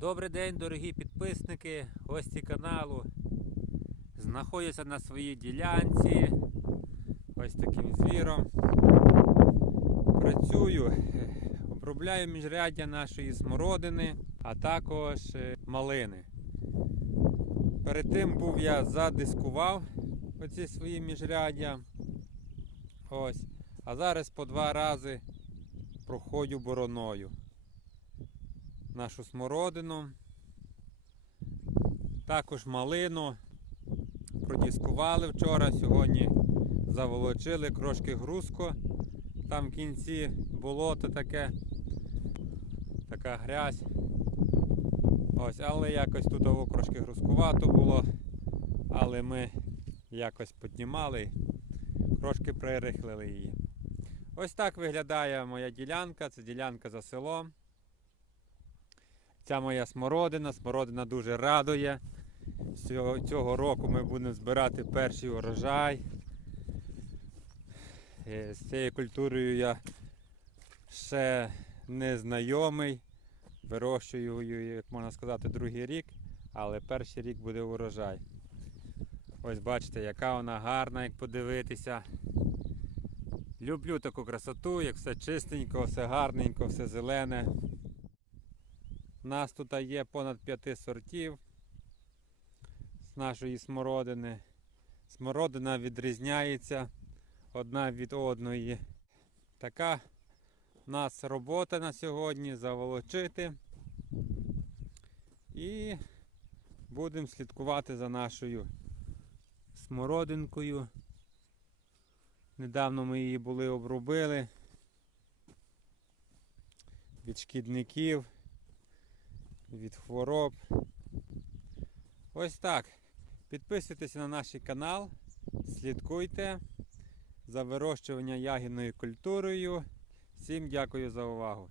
Добрий день, дорогі підписники, гості каналу. Знаходжуся на своїй ділянці. Ось таким звіром. Працюю, обробляю міжряддя нашої смородини, а також е, малини. Перед тим був я задискував оці свої міжряддя. Ось. А зараз по два рази проходжу бороною нашу смородину, також малину. Продіскували вчора, сьогодні заволочили трошки грузко. Там в кінці болото таке, така грязь. Ось, але якось тут того трошки грузкувато було. Але ми якось піднімали, трошки пририхлили її. Ось так виглядає моя ділянка, це ділянка за селом. Ця моя смородина. Смородина дуже радує. Цього, року ми будемо збирати перший урожай. Е, З цією культурою я ще не знайомий. Вирощую як можна сказати, другий рік, але перший рік буде урожай. Ось бачите, яка вона гарна, як подивитися. Люблю таку красоту, як все чистенько, все гарненько, все зелене. У нас тут є понад п'яти сортів з нашої смородини. Смородина відрізняється одна від одної. Така у нас робота на сьогодні заволочити. І будемо слідкувати за нашою смородинкою. Недавно ми її були обробили від шкідників від хвороб. Ось так. Підписуйтесь на наш канал, слідкуйте за вирощування ягідною культурою. Всім дякую за увагу.